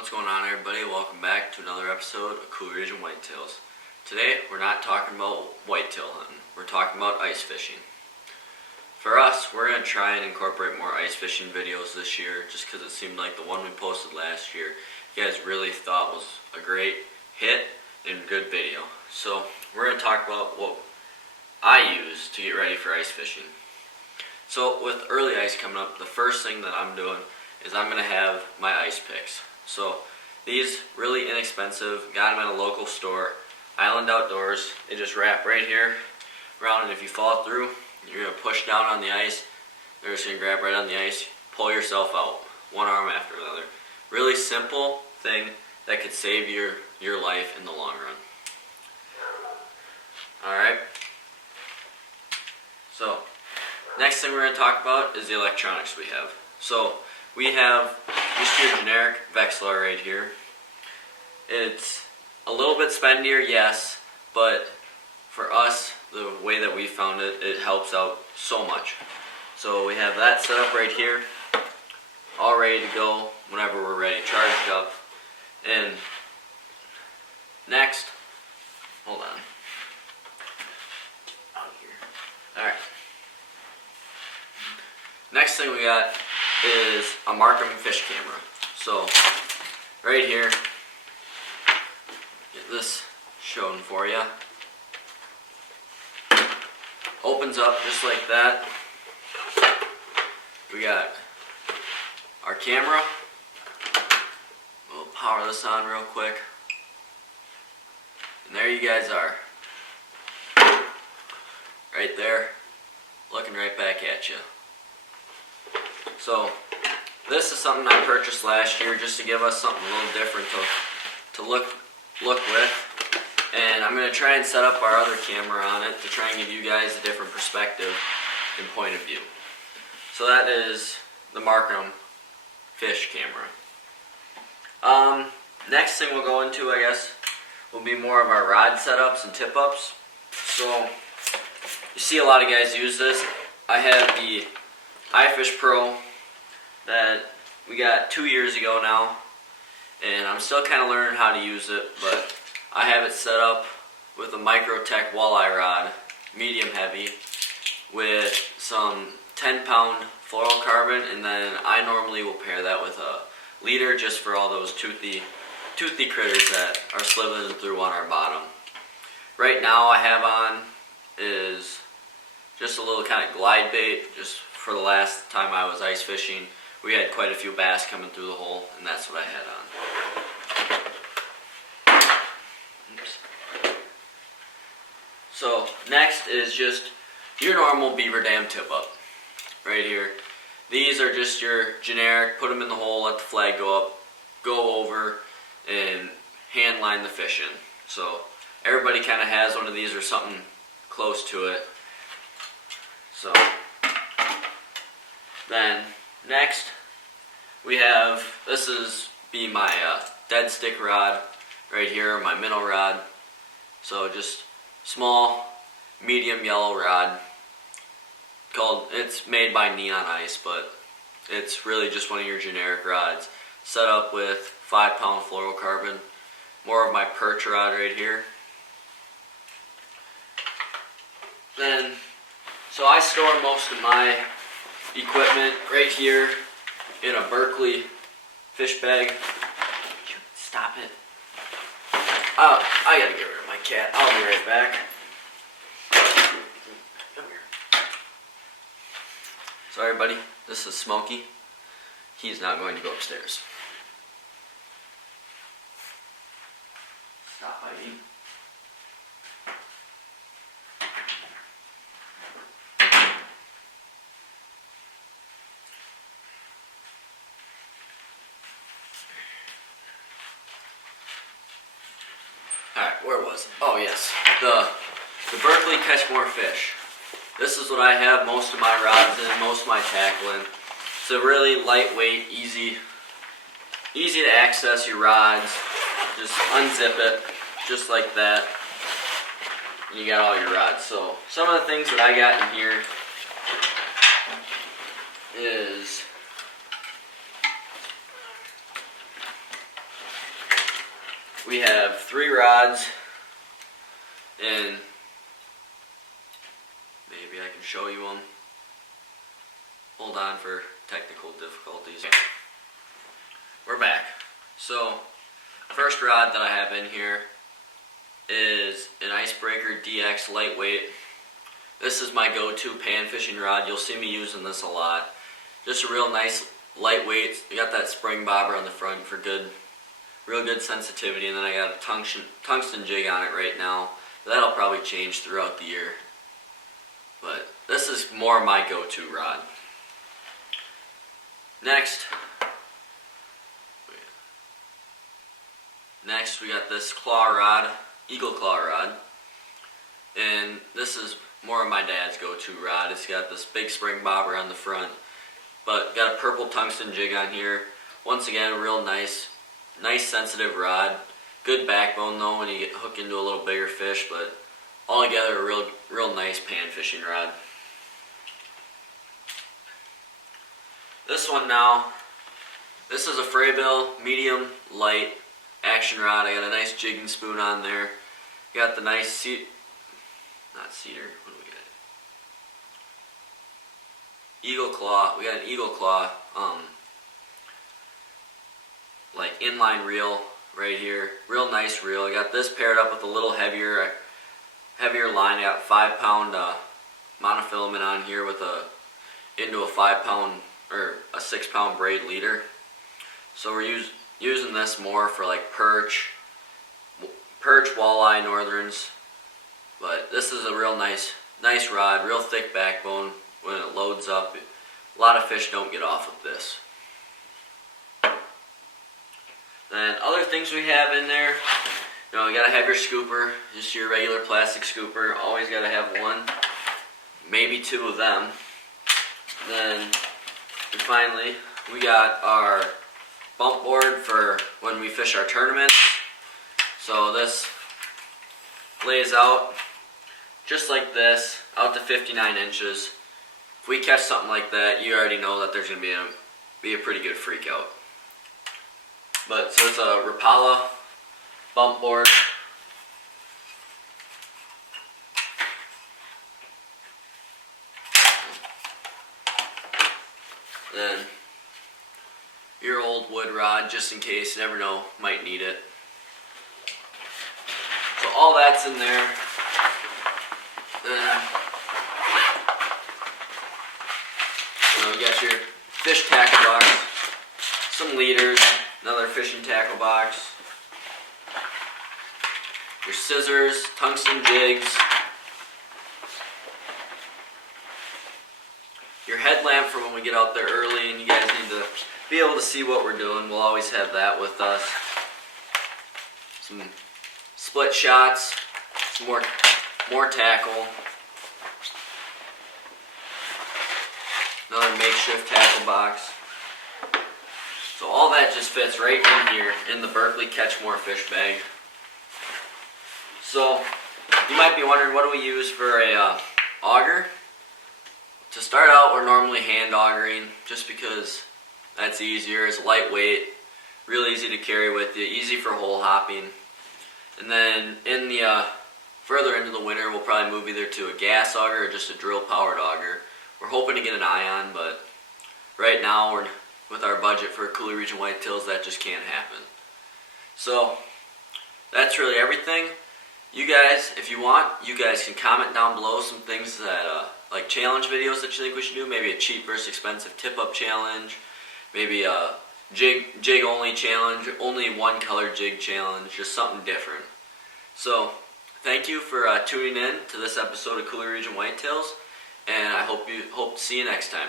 What's going on, everybody? Welcome back to another episode of Cool Region Whitetails. Today we're not talking about whitetail hunting, we're talking about ice fishing. For us, we're going to try and incorporate more ice fishing videos this year just because it seemed like the one we posted last year you guys really thought was a great hit and good video. So we're going to talk about what I use to get ready for ice fishing. So with early ice coming up, the first thing that I'm doing is I'm going to have my ice picks. So these really inexpensive, got them at a local store, Island Outdoors. They just wrap right here around, and if you fall through, you're going to push down on the ice. They're just going to grab right on the ice, pull yourself out, one arm after another. Really simple thing that could save your life in the long run. Alright, so next thing we're going to talk about is the electronics we have. So we have just your generic Vexlar right here. It's a little bit spendier, yes, but for us, the way that we found it, it helps out so much. So we have that set up right here, all ready to go whenever we're ready, charged up. And next, hold on. Out here. Alright. Next thing we got is a Markham fish camera. So right here, get this shown for you. Opens up just like that. We got our camera. We'll power this on real quick. And there you guys are. Right there, looking right back at you. So this is something I purchased last year just to give us something a little different to look with. And I'm going to try and set up our other camera on it to try and give you guys a different perspective and point of view. So that is the Markham fish camera. Next thing we'll go into, I guess, will be more of our rod setups and tip-ups. So you see a lot of guys use this. I have the iFish Pro that we got 2 years ago now, and I'm still kind of learning how to use it, but I have it set up with a Microtech walleye rod, medium heavy, with some 10-pound fluorocarbon, and then I normally will pair that with a leader just for all those toothy critters that are slithering through on our bottom. Right now I have on is just a little kind of glide bait, just for the last time I was ice fishing. We had quite a few bass coming through the hole, and that's what I had on. Oops. So next is just your normal beaver dam tip up right here. These are just your generic, put them in the hole, let the flag go up, go over, and hand line the fish in. So everybody kind of has one of these or something close to it. So then next we have, this is my dead stick rod right here, my Minnow Rod. So just small, medium yellow rod. It's made by Neon Ice, but it's really just one of your generic rods. Set up with 5-pound fluorocarbon. More of my perch rod right here. Then, so I store most of my equipment right here in a Berkeley Fish Bag. Stop it. I gotta get rid of my cat. I'll be right back. Come here. Sorry, buddy. This is Smokey. He's not going to go upstairs. Stop biting. Alright, where was it? Oh yes, the Berkeley Catch More Fish. This is what I have most of my rods in, most of my tackle in. It's a really lightweight, easy to access your rods. Just unzip it, just like that, and you got all your rods. So some of the things that I got in here is we have 3 rods, and maybe I can show you them. Hold on for technical difficulties. We're back. So, first rod that I have in here is an Icebreaker DX lightweight. This is my go-to pan fishing rod. You'll see me using this a lot. Just a real nice lightweight. You got that spring bobber on the front for real good sensitivity, and then I got a tungsten jig on it right now. That'll probably change throughout the year. But this is more my go-to rod. Next we got this claw rod, eagle claw rod, and this is more of my dad's go-to rod. It's got this big spring bobber on the front, but got a purple tungsten jig on here. Once again, a real nice sensitive rod. Good backbone though when you get hooked into a little bigger fish, but altogether a real nice pan fishing rod. This one now, this is a Fraybill medium light action rod. I got a nice jigging spoon on there. Got the nice not cedar, what do we got? Eagle claw. We got an eagle claw like inline reel right here. Real nice reel. I got this paired up with a little heavier line. I got 5-pound monofilament on here with into a 5-pound or a 6-pound braid leader. So we're using this more for like perch, walleye, northerns. But this is a real nice rod, real thick backbone. When it loads up, a lot of fish don't get off of this. Then other things we have in there, you know, you gotta have your scooper, just your regular plastic scooper. Always gotta have one, maybe 2 of them. Then, and finally, we got our bump board for when we fish our tournaments. So this lays out just like this, out to 59 inches. If we catch something like that, you already know that there's going to be a pretty good freak out. But so it's a Rapala bump board. Then your old wood rod, just in case, you never know, might need it. So all that's in there. Then you got your fish tackle box, some leaders, another fishing tackle box, your scissors, tungsten jigs, your headlamp for when we get out there early and you guys need to be able to see what we're doing. We'll always have that with us. Some split shots, some more tackle. Another makeshift tackle box. So all that just fits right in here in the Berkeley Catch More Fish Bag. So you might be wondering, what do we use for a auger? To start out, we're normally hand augering just because that's easier. It's lightweight, real easy to carry with you, easy for hole hopping. And then in the further into the winter, we'll probably move either to a gas auger or just a drill powered auger. We're hoping to get an ion, but right now we're with our budget for Coulee Region whitetails, that just can't happen. So that's really everything. You guys, if you want, you guys can comment down below some things that like challenge videos that you think we should do. Maybe a cheap versus expensive tip-up challenge, maybe a jig only challenge, only one color jig challenge, just something different. So thank you for tuning in to this episode of Coulee Region Whitetails, and I hope to see you next time.